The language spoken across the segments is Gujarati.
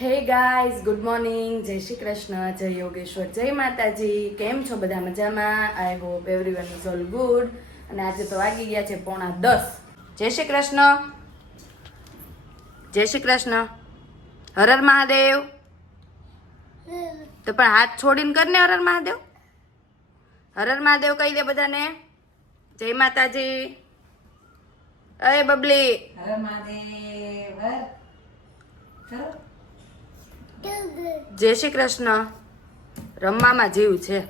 ગાઈઝ ગુડ મોર્નિંગ જય શ્રી કૃષ્ણ, જય યોગેશ્વર, જય માતાજી. કેમ છો બધા મજામાં? I hope everyone is all good અને આજે તો વાગી ગયા છે પોણા દસ. જય શ્રી કૃષ્ણ. જય શ્રી કૃષ્ણ. હર હર મહાદેવ. તો પણ હાથ છોડીને કર ને હરર મહાદેવ. હર હર મહાદેવ કહી દે બધાને. જય માતાજી. અરે બબલી. હર મહાદેવ. હર. જય શ્રી કૃષ્ણ. રમવામાં જીવ છે.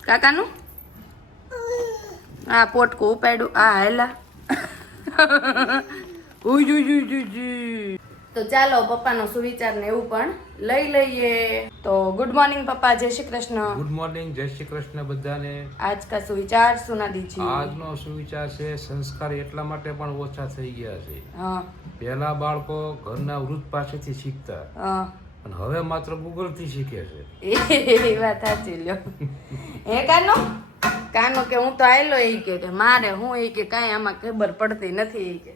કાકાનું? આ પોટકું ઉપાડ્યું. આ હેલા. તો ચાલો પપ્પાનો સુવિચાર ને એવું પણ લઈ લઈએ. તો ગુડ મોર્નિંગ પપ્પા. જય શ્રી કૃષ્ણ. ગુડ મોર્નિંગ જય શ્રી કૃષ્ણ બધાને. આજ કા સુવિચાર સુના દીજી આજનો સુવિચાર છે સંસ્કાર એટલા માટે પણ ઓછા થઈ ગયા છે. હા. પહેલા બાળકો ઘરના વૃદ્ધ પાસેથી શીખતા. હા. અને હવે માત્ર ગૂગલથી શીખે છે. એ વાત સાચી લ્યો. હે કાનો? કાનો કે હું તો આયલો એ કે કે મારે હું એ કે કાંઈ આમાં ખબર પડતી નથી એ કે.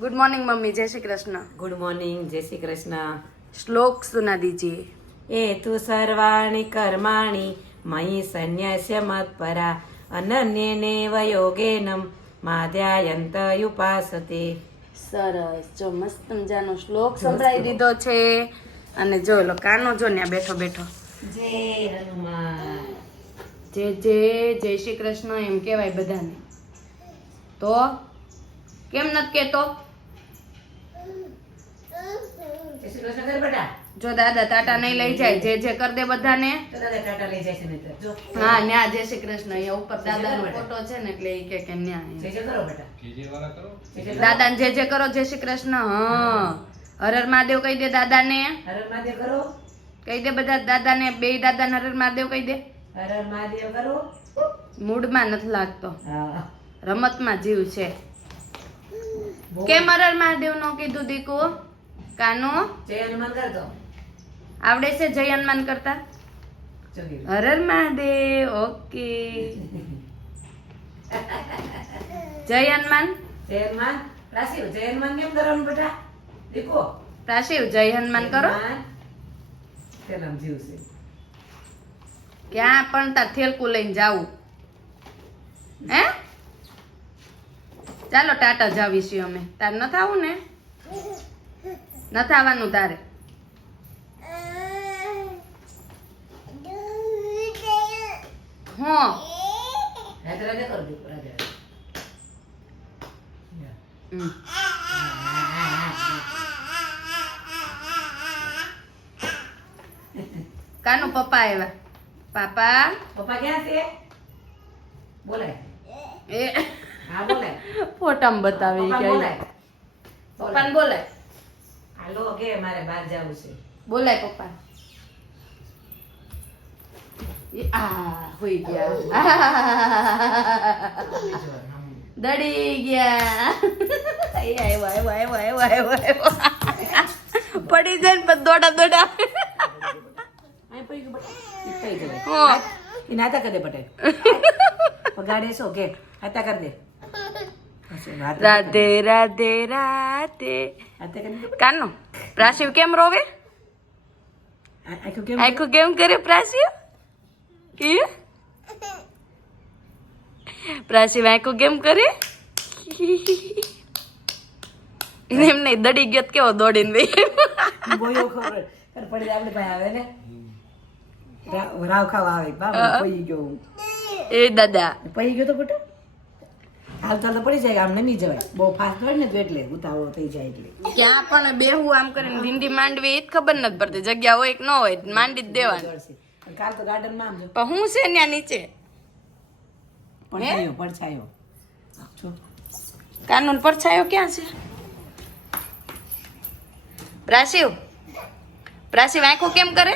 Good morning mummy. જય શ્રી કૃષ્ણ. ગુડ મોર્નિંગ જય શ્રી કૃષ્ણ. શ્લોક સુના દીજીએ એ તું સર્વાણી કર્માણી મયી સંન્યાસ્ય મત્પરા અનન્યેનેવ યોગેનમ માધ્યાયંત યુપાસતે. સરસ. જો મસ્ત મજાનો શ્લોક સંભળાઈ દીધો છે. અને જો લો કાનો જો ને બેઠો બેઠો. જય હનુમાન. જે જે જય શ્રી કૃષ્ણ એમ કહેવાય બધાને. તો કેમ નથી કહેતો જય જો દાદા ટાટા નહીં લઈ જાય જે જે કરી દે બધાને. દાદા જાય હા ન્યા જય શ્રી કૃષ્ણ અહીંયા ઉપર દાદા નો ફોટો છે ને એટલે એ કે કે ન્યા જય જય કરો બેટા. જય જય કરો. દાદાને જે જે કરો જય શ્રી કૃષ્ણ હા. હર હર મહાદેવ કહી દે દાદાને. હર હર મહાદેવ કરો. કહી દે બધા દાદાને બે દાદાને હરર હર મહાદેવ કહી દે. હર હર મહાદેવ કરો. મૂડમાં નથી લાગતો. રમતમાં જીવ છે. કેમ હર હર મહાદેવ નો કીધું દીકુ? કાનો? જય હનુમાન કરતો. આવડે છે જય હનુમાન કરતા? જોગી હર હર મહાદેવ ઓકે. જય હનુમાન. જય હનુમાન. રાશિ જય હનુમાન કેમ કરવાનું બેટા? દેખો. પ્રાશિવ જય હનુમાન કરો. પેલા જીવ છે. ક્યાં પણ તાર થેલકું લઈને જાવું હે? ચાલો ટાટા જાવીશું અમે. તાર ન આવું ને? ન આવવાનું તારે. હું. હમ. કાનું પપ્પા આવ્યા. પાપા પપ્પા ક્યાં છે? બોલાય. એ. હા બોલાય. ફોટામાં બતાવે કે પપ્પાને બોલાય. હાલો કે મારે બહાર જવું છે. બોલાય પપ્પા. એ આ હોઈ ગયા. દડી ગયા. પડી જાય ને દોડા દોડા અહીં પડી ગયું બટા. ઈ થઈ જવાય. હું ઈ નાતા કરી દે પટેલ પગાડે છો કે હાતા કરી દે રાધે રાધે રાધે હાથે કરી દે કાનો પ્રાશિવ કેમ રોવે આ- આખું કેમ કરે પ્રાશિવ કે પ્રાશિવ આખું કેમ કરે એમ નહીં દડી ગયો તો કેવો દોડીને ભાઈ પડી આપણે ભાઈ આવે ને રાવ ખાવા આવે. બા પડી ગયો. એ દાદા. પડી ગયો તો બેટો હાલ તો પડી જાય આમ નમી જવાય. બહુ ફાસ્ટ હોય ને તો એટલે ઉતાવળો થઈ જાય એટલે. ક્યાં પણ બેહું આમ કરીને ભીંડી માંડવી એ જ ખબર નથી પડતી. જગ્યા હોય કે ન હોય માંડી જ દેવાની. કાલ તો ગાર્ડનમાં આમ પણ હું છે ત્યાં નીચે? પડછાયો પડછાયો કાનૂન પરછાયો ક્યાં છે? પ્રાશિવ? પ્રાશિવ આંખો કેમ કરે?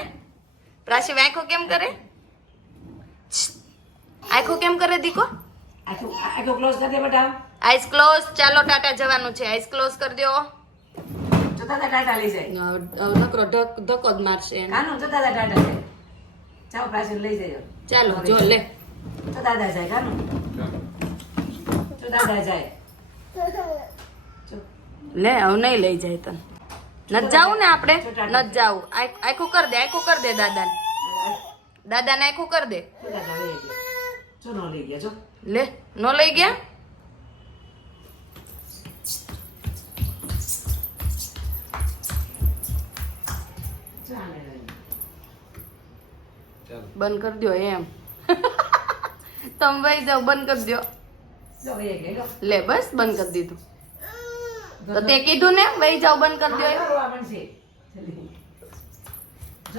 પ્રાશિવ આંખો કેમ કરે! આંખો કેમ કરે દીકો? આખું આખું ક્લોઝ કરી દે બેટા. આઈસ ક્લોઝ ચાલો ટાટા જવાનું છે. આઈસ ક્લોઝ કરી દો. જોતા તા ટાટા લઈ જાય. નકરો ધક્કો જ મારશે. કાનું જોતા તા ટાટા જાય. ચાલો પાછળ લઈ જજો ચાલો જો લે. તો દાદા જાય કાનું. તો દાદા જાય. લે હવે નહીં લઈ જાય તને. નથી જાવું ને આપણે? નથી જાવું આખું કર દે આખું કર દે દાદાને. દાદાને આખું કર દે. દાદા લઈ ગયા. જો ન લઈ ગયા જો. લે નો લઈ ગયા? બંધ કરી દો એમ. તમે ભાઈ જાઓ બંધ કરી દો લો. લે બસ બંધ કરી દીધું. તો તે કીધું ને ભાઈ જાવ બંધ કરી દો એમ.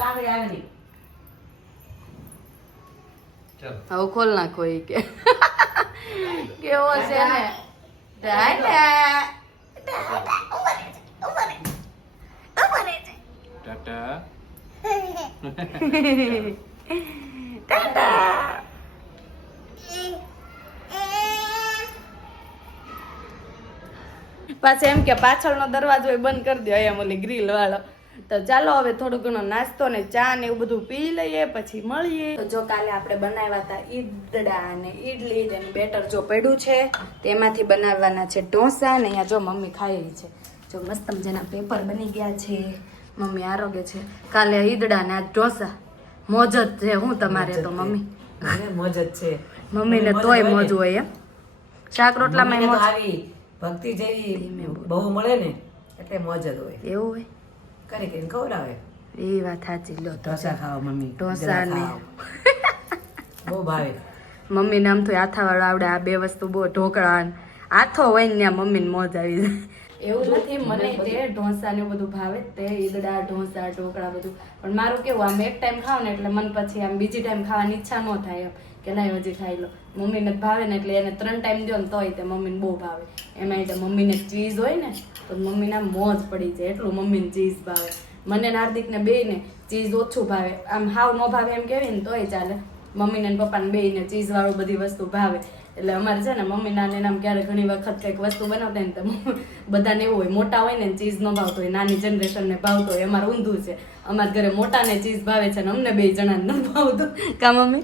આવે નહીં. હવે ખોલ નાખો એ કે. કેવો છે ને? ટાટા. ટાટા. પાછા એમ કે પાછળનો દરવાજો એ બંધ કરી દો એમ ઓલી ગ્રીલ વાળો તો ચાલો હવે થોડો ઘણો નાસ્તો ને ચા ને એવું બધું પી લઈએ પછી મળીએ. તો જો કાલે આપણે બનાવ્યા હતા ઈદડા અને ઈડલી તેનું બેટર જો પડ્યું છે તેમાંથી બનાવવાના છે ઢોસા ને અહીંયા જો મમ્મી ખાઈ છે. જો મસ્ત મજાના પેપર બની ગયા છે મમ્મી આરોગ્ય છે. કાલે ઈદડા ને આ ઢોસા. મોજ જ છે હું તમારે તો મમ્મી. મોજ જ છે. મમ્મીને તોય મોજ હોય એમ. શાક રોટલામાં આવી ભક્તિ જેવી બહુ મળે ને એટલે મોજ જ હોય. એવું હોય. કરી કરીને ખવડાવે. એ વાત સાચી લો ઢોસા ખાવ મમ્મી. ઢોસા ને બહુ ભાવે. મમ્મી નામ તો આથાવાળો આવડે આ બે વસ્તુ બહુ ઢોકળા ને આથો હોય ને ત્યાં મમ્મીને મોજ આવી જાય. એવું નથી મને તે ઢોસા ને એવું બધું ભાવે તે ઈદડા ઢોસા ઢોકળા બધું. પણ મારું કેવું આમ એક ટાઈમ ખાવ ને એટલે મન પછી આમ બીજી ટાઈમ ખાવાની ઈચ્છા ન થાય એમ કે ના હજી ખાઈ લો. મમ્મીને ભાવે ને એટલે એને ત્રણ ટાઈમ દો ને તોય તે મમ્મીને બહુ ભાવે. એમાં એટલે મમ્મીને ચીઝ હોય ને, તો મમ્મીના આમ મોજ પડી જાય. એટલું મમ્મીને ચીઝ ભાવે. મને ને હાર્દિકને બેયને ચીઝ ઓછું ભાવે. આમ હાવ ન ભાવે એમ કહેવી ને તોય ચાલે. મમ્મીને ને પપ્પાને બેયને ચીઝ વાળું બધી વસ્તુ ભાવે. એટલે અમારે છે ને મમ્મીના ને એનામ ક્યારે ઘણી વખત કંઈક વસ્તુ બનાવતા ને તો બધાને એવું હોય. મોટા હોય ને ચીઝ ન ભાવતો હોય. નાની જનરેશનને ભાવતો હોય. અમારે ઊંધું છે. અમારા ઘરે મોટાને ચીઝ ભાવે છે ને અમને બે જણાને ન ભાવતું. કા મમ્મી?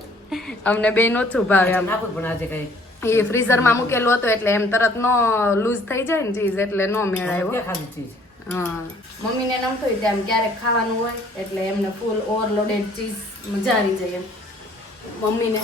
અમને બે ઓછું ભાવે આમ. નાખું પણ આજે કઈ એ ફ્રીઝરમાં મૂકેલો હતો એટલે એમ તરત નો લૂઝ થઈ જાય ને ચીઝ એટલે નો મેળાયો. હા. મમ્મીને એમ થયું આમ ક્યારેક ખાવાનું હોય એટલે એમને ફૂલ ઓવરલોડેડ ચીઝ મજા આવી જાય એમ. મમ્મીને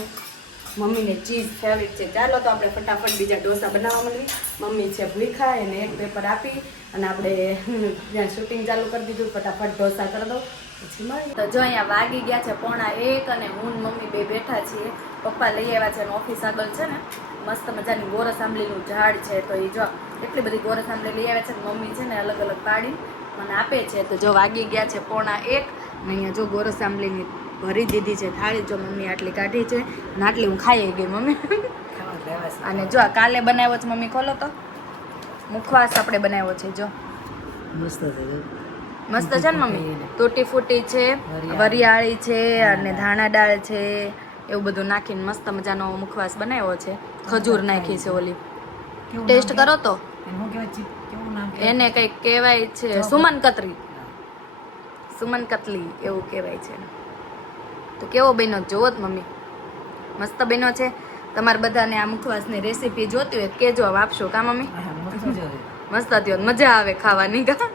મમ્મીને ચીઝ ફેવરિટ છે. ચાલો તો આપણે ફટાફટ બીજા ઢોસા બનાવવા માંડીએ. મમ્મી છે ભૂખા એને એક પેપર આપી અને આપણે જ્યાં શૂટિંગ ચાલુ કરી દીધું. ફટાફટ ઢોસા કરી દો પછી તો જો અહીંયા વાગી ગયા છે પોણા એક અને હું મમ્મી બે બેઠા છીએ. પપ્પા લઈ આવ્યા છે ઓફિસ આગળ છે ને. મસ્ત મજાની ગોરસ આંબલીનું ઝાડ છે. તો એ જો એટલી બધી ગોરસ આંબલી લઈ આવ્યા છે ને મમ્મી છે ને અલગ અલગ પાડી મને આપે છે. તો જો વાગી ગયા છે પોણા એક ને અહીંયા જો ગોરસ આંબલીની ભરી દીધી છે થાળી. જો મમ્મી આટલી કાઢી છે અને આટલી હું ખાઈ ગઈ મમ્મી. અને જો કાલે બનાવ્યો છે મમ્મી ખોલો તો. મુખવાસ આપણે બનાવ્યો છે, જો. મસ્ત છે. મસ્ત છે ને મમ્મી? તૂટી ફૂટી છે વરિયાળી. છે અને ધાણા દાળ છે એવું બધું નાખીને મસ્ત મજાનો મુખવાસ બનાવ્યો છે. ખજૂર નાખી છે ઓલી. ટેસ્ટ કરો તો. એનું કંઈક કહેવાય છે સુમન કતરી. સુમન કતલી એવું કહેવાય છે તો કેવો બન્યો જોવો જ મમ્મી. મસ્ત બન્યો છે. તમારે બધાને આ મુખવાસની રેસીપી જોતી હોય કેજો આપશો કા મમ્મી? મસ્ત મજા આવે ખાવાની કા?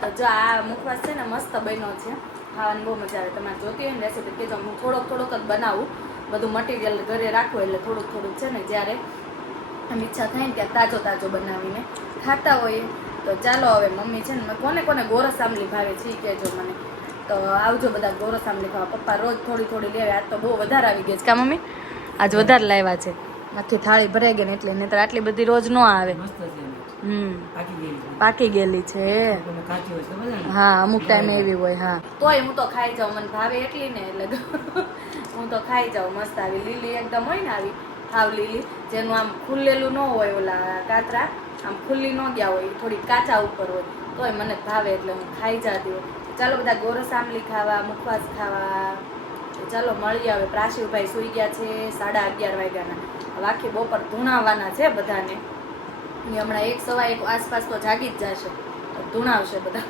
તો જો આ મુખવાસ છે ને મસ્ત બન્યો છે. ખાવાની બહુ મજા આવે. તમારે જોતી હોય ને રેસીપી કહેજો હું થોડોક થોડોક જ બનાવું. બધું મટીરિયલ ઘરે રાખવું એટલે થોડુંક થોડુંક છે ને જ્યારે એમ ઈચ્છા થાય ને ત્યાં તાજો તાજો બનાવીને ખાતા હોઈએ. તો ચાલો હવે મમ્મી છે ને કોને કોને ગોરસ આંબલી ભાવે છે એ કહેજો મને. તો આવજો બધા ગોરસ આંબલી ખાવા. પપ્પા રોજ થોડી થોડી લેવે. આજ તો બહુ વધારે આવી ગઈ છે. કા મમ્મી? આજ વધારે લાવ્યા છે. આખી થાળી ભરાઈ ગઈ ને એટલે તો આટલી બધી રોજ ન આવે. મસ્ત છે. પાકી ગયેલી છે. હા અમુક ટાઈમે એવી હોય હા. તોય હું તો ખાઈ જાઉં મને ભાવે એટલી ને એટલે હું તો ખાઈ જાઉં. મસ્ત આવી લીલી એકદમ હોય ને આવી હાવ લીલી જેનું આમ ખુલ્લેલું ન હોય ઓલા કાતરા આમ ખુલ્લી ન ગયા હોય થોડી કાચા ઉપર હોય તોય મને ભાવે એટલે હું ખાઈ જતી હોય. ચાલો બધા ગોરસ આંબલી ખાવા મુખવાસ ખાવા. ચાલો મળીએ હવે. પ્રાશિવભાઈ સુઈ ગયા છે સાડા અગિયાર વાગ્યાના. હવે આખી બપોર ધૂણાવાના છે બધાને. એ હમણાં એક સવા એક આસપાસ તો જાગી જ જશે. ધૂણાવશે બધા.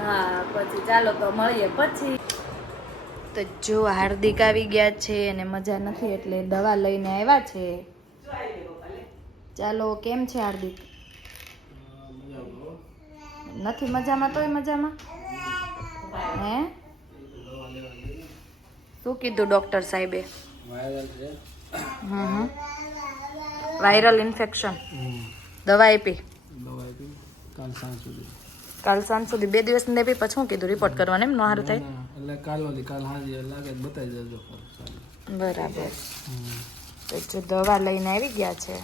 હા પછી ચાલો તો મળીએ પછી. તો જો હાર્દિક આવી ગયા છે અને મજા નથી એટલે દવા લઈને આવ્યા છે. ચાલો કેમ છે હાર્દિક? નથી મજામાં તોય મજામાં? હે? શું કીધું ડોક્ટર સાહેબે? હા હા હમ હમ. વાયરલ ઇન્ફેક્શન દવા આપી. દવા આપી. કાલ સાંજ સુધી. કાલ સાંજ સુધી. બે દિવસ ને પછી શું કીધું રિપોર્ટ કરવાનો એમ ન થાય. એટલે કાલ વાલી કાલ હાજી લાગે બતાવી દેજો બરાબર. તો જો દવા લઈને આવી ગયા છે.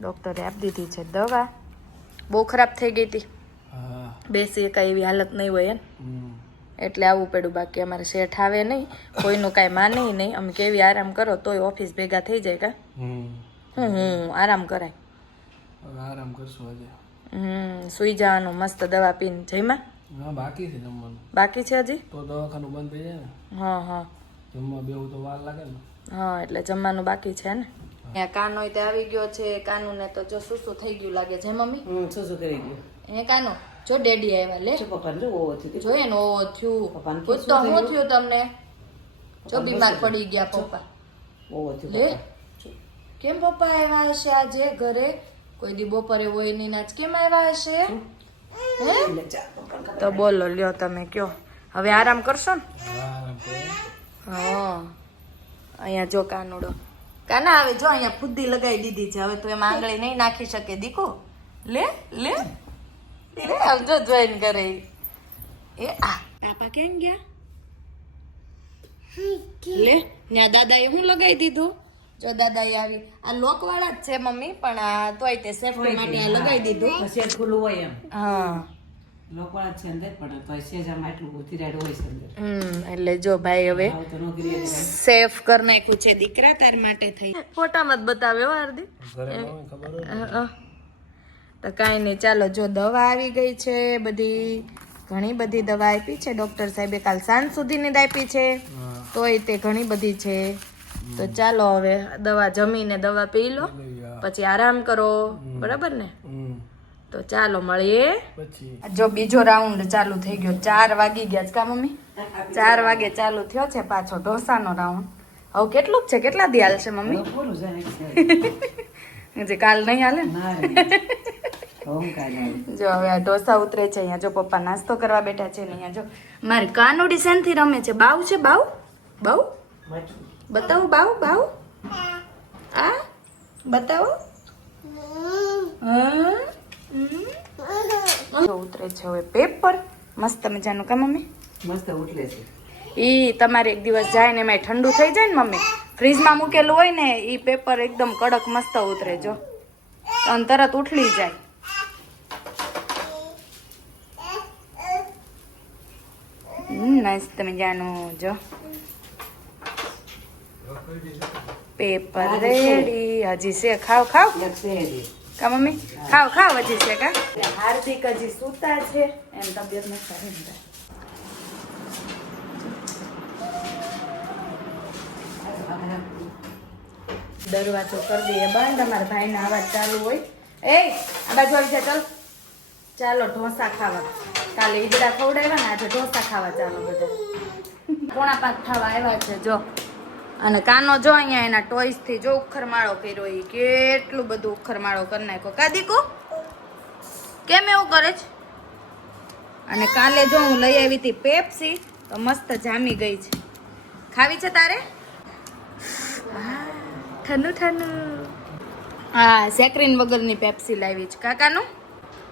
ડોક્ટરે આપી દીધી છે દવા. બહુ ખરાબ થઈ ગઈ હતી. હા. બેસી એકાય એવી હાલત નહીં હોય એમ. એટલે આવવું પડ્યું. બાકી અમારે શેઠ આવે નહીં કોઈનું કાંઈ માને નહીં. અમે કેવી આરામ કરો તોય ઓફિસ ભેગા થઈ જાય કા? હમ. હું હું આરામ કરાય. આરામ કરશું આજે. હમ સુઈ જવાનું મસ્ત દવા પીને. જઈમાં બાકી છે જમવાનું. બાકી છે હજી? તો દવાખાનું બંધ થઈ જાય ને? હા હા. જમવા બેવું તો વાર લાગે ને. હા એટલે જમવાનું બાકી છે ને? કાનો તે આવી ગયો છે કાનુને તો જો શું શું થઈ ગયું લાગે છે મમ્મી? હમ શું શું કરી ગયું. એ કાનો? જો ડેડી આવ્યા લે. પપ્પાને જો ઓવો થયું જોઈએ ને ઓવો થયું. પપ્પાને તો શું થયું? તમને? જો બીમાર પડી ગયા પપ્પા. ઓવો થયું લે. કેમ પપ્પા આવ્યા હશે આજે ઘરે? કોઈ દી બપોરે હોય નહીં નાચ કેમ આવ્યા હશે? હે? ચા તો બોલો લ્યો તમે કયો. હવે આરામ કરશો ને? હા હા. અહીંયા જો કાનુડો. કાના આવે? જો અહીંયા ફુદ્દી લગાવી દીધી છે. હવે તું એમાં આંગળી નહીં નાખી શકે. દીકો લે લે. લે આવજો જોઈન કરે. એ આ. પાપા કેમ ગયા? લે ત્યાં દાદાએ હું લગાવી દીધું? જો દાદાએ આવી. આ લોક વાળા જ છે મમ્મી પણ આ તોય તે સેફટી માટે આ લગાવી દીધું. ખુલ્લું હોય એમ. હા. એટલે જો ભાઈ હવે સેફ કરી નાખ્યું છે દીકરા તાર માટે થઈ. ફોટામાં જ બતાવે હો હાર્દિક. તો કાંઈ નહીં ચાલો જો દવા આવી ગઈ છે બધી ઘણી બધી દવા આપી છે. ડૉક્ટર સાહેબે કાલ સાંજ સુધીની જ આપી છે. તોય તે ઘણી બધી છે. તો ચાલો હવે દવા જમીને દવા પી લો. પછી આરામ કરો. બરાબર ને? હમ તો ચાલો મળીએ. પછી. જો બીજો રાઉન્ડ ચાલુ થઈ ગયો. ચાર વાગી ગયા છે કા મમ્મી? ચાર વાગે ચાલુ થયો છે પાછો ઢોસાનો રાઉન્ડ. હવે કેટલું છે? કેટલા દી હાલશે મમ્મી? જે હજી કાલ નહીં હાલે. જો હવે આ ઢોસા ઉતરે છે. અહીંયા જો પપ્પા નાસ્તો કરવા બેઠા છે ને અહીંયા જો. મારી કાનુડી શેનથી રમે છે. બાવ છે બાવ બાવ બતાવો બાવ બાવ આ? બતાવો. હા? ઉતરે છે હવે પેપર મસ્ત મજાનું કા મમ્મી? મસ્ત ઉઠલે છે. ઈ તમારે એક દિવસ જાય ને એમાં ઠંડુ થઈ જાય ને મમ્મી ફ્રીજમાં મૂકેલું હોય ને એ પેપર એકદમ કડક મસ્ત ઉતરે જો. અને તરત ઉઠલી જાય. મસ્ત મજાનું જો. પેપર રેડી હજી છે? ખાવ ખાવ. કા મમ્મી? ખાવ ખાવ હજી છે કા? હાર્દિક હજી સૂતા છે. એમ તબિયત સારી ને તારી. દરવાજો કરી દઈએ બંધ. અમારા ભાઈના અવાજ ચાલુ હોય. એ આ બાજુ આવી જા ચાલ. ચાલો ઢોસા ખાવા. કાલે ઈદડા ખવડાવ્યા ને આજે ઢોસા ખાવા ચાલો બધા. પોણા પાંચ ખાવા આવ્યા છે જો. અને કાનો જો અહીંયા એના ટોયસથી જો ઉખરમાળો કર્યો એ કેટલું બધું ઉખરમાળો કરી નાખ્યો. કા દીકુ? કેમ એવું કરે છે? અને કાલે જો હું લઈ આવી હતી પેપ્સી તો મસ્ત જામી ગઈ છે. ખાવી છે તારે? ઠંડુ ઠંડુ. હા સેક્રીન વગરની પેપ્સી લાવી છે. કાકાનું?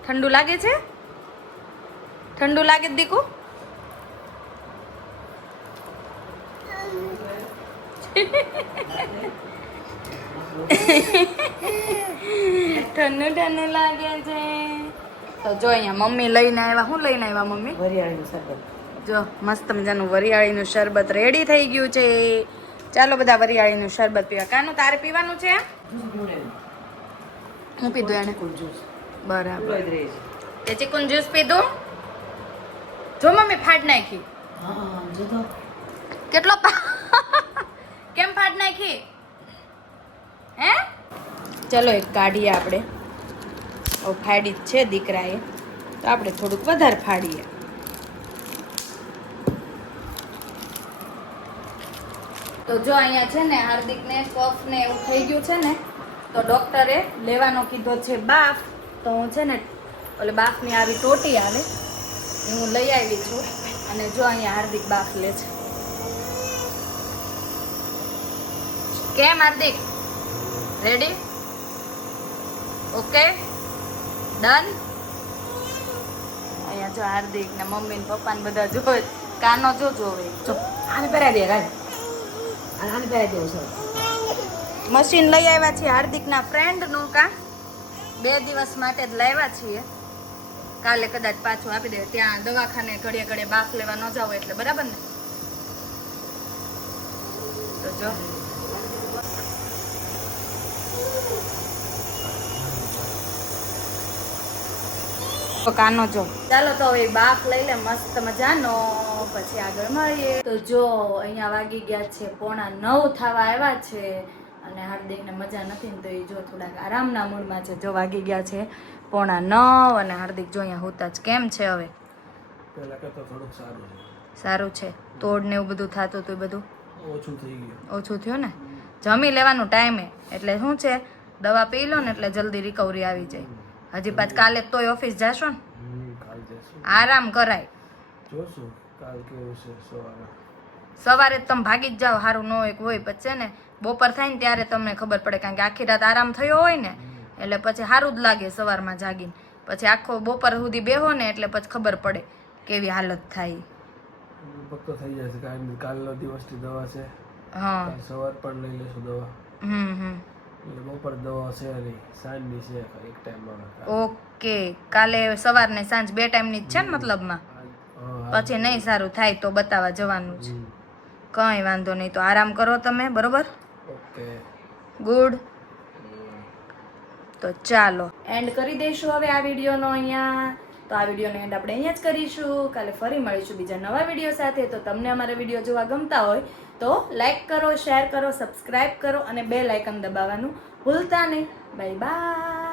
ઠંડુ લાગે છે? ઠંડુ લાગે દીકુ? ઠંડુ ઠંડુ લાગે છે. તો જો અહીંયા મમ્મી લઈને આવ્યા. શું લઈને આવ્યા મમ્મી? વરિયાળીનું શરબત. જો મસ્ત મજાનું વરિયાળીનું શરબત રેડી થઈ ગયું છે. ચાલો બધા વરિયાળીનું શરબત પીવા. કાનું તારે પીવાનું છે? હું પીધું એને. બરાબર. તે ચિકન જ્યુસ પીધું? જો મમ્મી ફાટ નાખી. કેટલો પા- કેમ ફાટ નાખી? હે? ચલો એક કાઢીએ આપણે. ઓ ફાડી જ છે દીકરાએ. તો આપણે થોડુંક વધારે ફાડીએ. તો જો અહીંયા છે ને હાર્દિકને કફ ને એવું થઈ ગયું છે ને તો ડૉક્ટરે લેવાનો કીધો છે બાફ. તો હું છે ને ઓલે બાફની આવી ટોટી આવે એ હું લઈ આવી છું. અને જો અહીંયા હાર્દિક બાફ લે છે. કેમ હાર્દિક? રેડી ઓકે ડન અહીંયા જો હાર્દિક ને મમ્મી ને પપ્પા ને બધા જોવે કાનો જો જોવે. જો આને પહેરાવી દે ગાય આને પહેરાવી દેવું છે મશીન લઈ આવ્યા છીએ હાર્દિકના ફ્રેન્ડનું કા? બે દિવસ માટે જ લાવ્યા છીએ. કાલે કદાચ પાછું આપી દે. ત્યાં દવાખાને ઘડીએ ઘડીએ બાફ લેવા ન જાવ એટલે બરાબર ને? તો જો. કાનો જો. ચાલો તો હવે બાફ લઈ લે મસ્ત મજાનો. પછી આગળ મળીએ. તો જો અહીંયા વાગી ગયા છે પોણા નવ થવા આવ્યા છે. અને હાર્દિકને મજા નથી ને તો એ જો થોડાક આરામના મૂડમાં છે. જો વાગી ગયા છે પોણા નવ અને હાર્દિક જો અહીંયા હોતા જ કેમ છે હવે? સારું સારું છે. તોડ ને એવું બધું થતું હતું એ બધું? ઓછું થઈ ગયું. ઓછું થયું ને? જમી લેવાનું ટાઈમે. એટલે શું છે? દવા પી લો ને એટલે જલ્દી રિકવરી આવી જાય. હજી પાછ કાલે તોય ઓફિસ જાશો ને? આરામ કરાય. સવારે? તમે ભાગી જ જાઓ સારું ન એક હોય પછી છે ને બપોર થાય ને ત્યારે તમને ખબર પડે કારણ કે આખી રાત આરામ થયો હોય ને એટલે પછી સારું જ લાગે સવારમાં જાગીને. પછી આખો બપોર સુધી બેહો ને એટલે પછી ખબર પડે કેવી હાલત થાય. પક્કો થઈ જશે કાલનો દિવસની દવા છે. હા. સવાર પણ લઈ લેશું દવા. હમ હમ. બપોર દવા છે નહીં સાંજની છે એક ટાઈમ ઓકે કાલે સવાર ને સાંજ બે ટાઈમની જ છે ને મતલબમાં? પછી નહીં સારું થાય તો બતાવવા જવાનું છે. કંઈ વાંધો નહીં તો આરામ કરો તમે બરોબર? ઓકે. ગુડ. તો ચાલો. એન્ડ કરી દઈશું હવે આ વિડીયોનો અહીંયા. તો આ વિડીયોનો એન્ડ આપણે અહીંયા જ કરીશું. કાલે ફરી મળીશું બીજા નવા વીડિયો સાથે. તો તમને અમારા વીડિયો જોવા ગમતા હોય તો લાઈક કરો શેર કરો સબસ્ક્રાઈબ કરો અને બે લાઇકન દબાવવાનું ભૂલતા નહીં. Bye bye